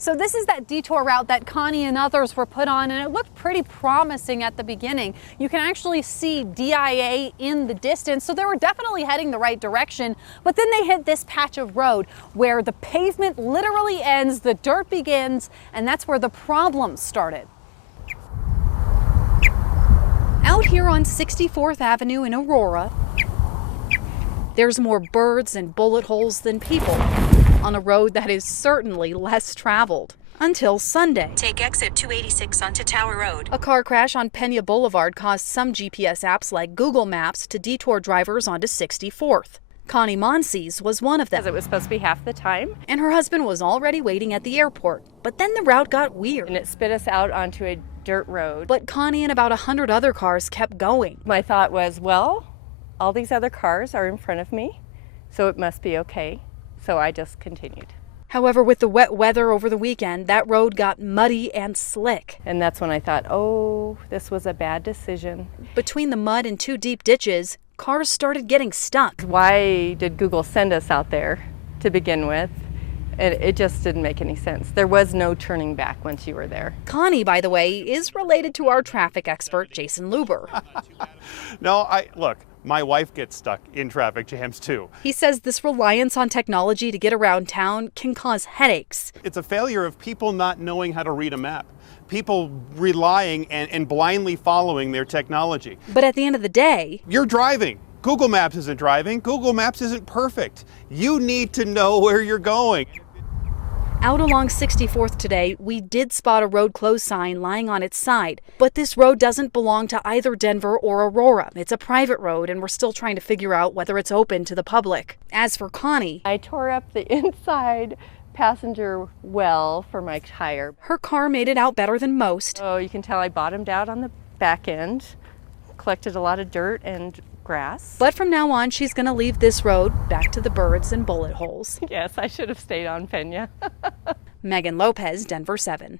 So this is that detour route that Connie and others were put on, and it looked pretty promising at the beginning. You can actually see DIA in the distance, so they were definitely heading the right direction. But then they hit this patch of road where the pavement literally ends, the dirt begins, and that's where the problems started. Out here on 64th Avenue in Aurora, there's more birds and bullet holes than people on a road that is certainly less traveled. Until Sunday. Take exit 286 onto Tower Road. A car crash on Pena Boulevard caused some GPS apps like Google Maps to detour drivers onto 64th. Connie Monsees was one of them. Because it was supposed to be half the time. And her husband was already waiting at the airport. But then the route got weird. And it spit us out onto a dirt road. But Connie and about 100 other cars kept going. My thought was, well, all these other cars are in front of me, so it must be okay. So I just continued. However, with the wet weather over the weekend, that road got muddy and slick. And that's when I thought, oh, this was a bad decision. Between the mud and two deep ditches, cars started getting stuck. Why did Google send us out there to begin with? It just didn't make any sense. There was no turning back once you were there. Connie, by the way, is related to our traffic expert, Jason Luber. No, look, my wife gets stuck in traffic jams too. He says this reliance on technology to get around town can cause headaches. It's a failure of people not knowing how to read a map. People relying and blindly following their technology. But at the end of the day, you're driving. Google Maps isn't driving. Google Maps isn't perfect. You need to know where you're going. Out along 64th today, we did spot a road closed sign lying on its side. But this road doesn't belong to either Denver or Aurora. It's a private road, and we're still trying to figure out whether it's open to the public. As for Connie, I tore up the inside passenger well for my tire. Her car made it out better than most. Oh, you can tell I bottomed out on the back end, collected a lot of dirt and grass. But from now on, she's going to leave this road back to the birds and bullet holes. Yes, I should have stayed on Pena. Megan Lopez, Denver 7.